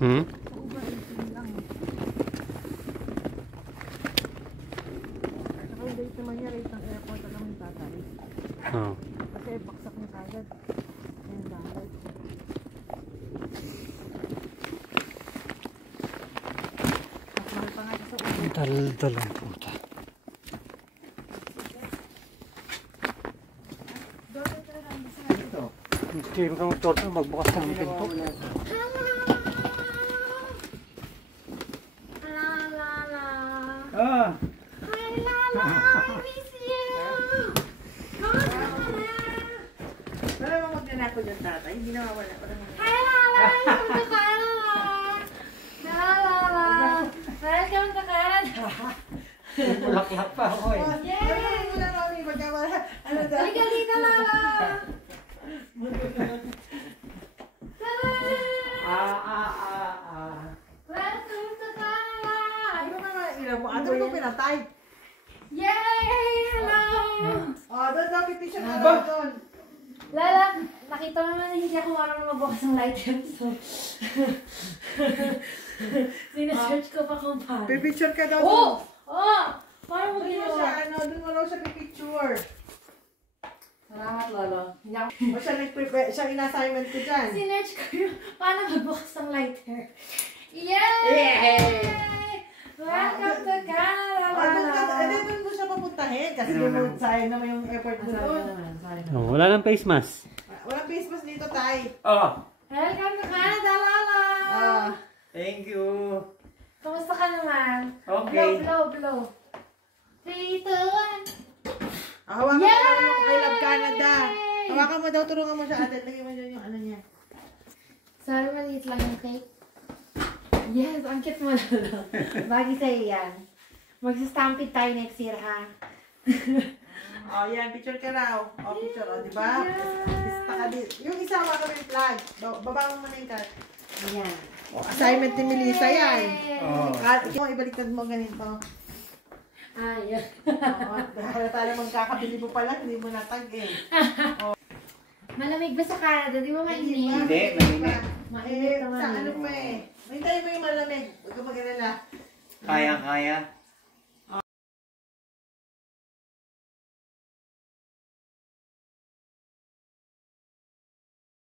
Hmm? Overrating lang. Saka yung date naman niya, rate ng airport na kami tatay. Oh. Kasi baksak niya kagad. Ayun dahil. Mas mahal pa nga siya sa ulo. Dal-dal ang puta. Hindi mo kang torta, magbukas ng pinto. Ah! Hi, Lala! I miss you! Kamusta ka na? Wala mo magnanako dyan tatay, hindi na mawala. Hi, Lala! Welcome to Canada! Lala! Welcome to Canada! Bulaklak pa ako eh. Yay! Wala kami magkawala. Ano daw? Halika dito, Lala! Welcome to Canada! Ano naman, ilaw mo? Ano mo pinatay? Yay! Hello! Oh, doon daw, pipicture ka daw doon. Lala, nakita mo naman na hindi ako marunong magbukas ng lighter. So, sinesearch ko pa kung paano. Pipicture ka daw doon. Oh! Paano mo Doon mo ginawa? siya, doon mo daw siya pipicture. Salamat, Lolo. Hindi ako... O siya nag-prepare, siya in-assignment ko dyan. Sinearch ko yung paano magbukas ng lighter. Yay! Welcome to Canada! Doon mo siya papuntahin kasi doon sayang naman yung effort mo doon. Oh, wala nang face mask. Walang face mask dito, tay. Oh! Welcome to Canada, Lala! Thank you! Kamusta ka naman? Okay. Blow. 3, 2, 1. Hawakan mo daw yung I love Canada. Hawakan mo daw, turungan mo siya ate. Lagyan mo dyan yung ano niya. Sorry, maliit lang yung cake. Yes, ang cute mo na. Bagay sa'yo yan. Magsa-stampede tayo next year, ha? Oh, yan. Picture ka raw. Oh, picture. Oh, di ba? Lista ka din. Yung isa, hawakan mo yung flag. Baba mo muna yung card. Ayan. Oh, assignment ni Melissa yan. Oh. At ikaw, ibaliktad mo ganito. Ayan. Dahil tayo magkakabili mo pa lang, hindi mo natag eh. Malamig ba sa Canada? Di ba mainit? Hindi, mainit. Mainit Sa naman. ano pa eh. Hintayin mo yung malamig. Huwag ka mag-alala. Kaya.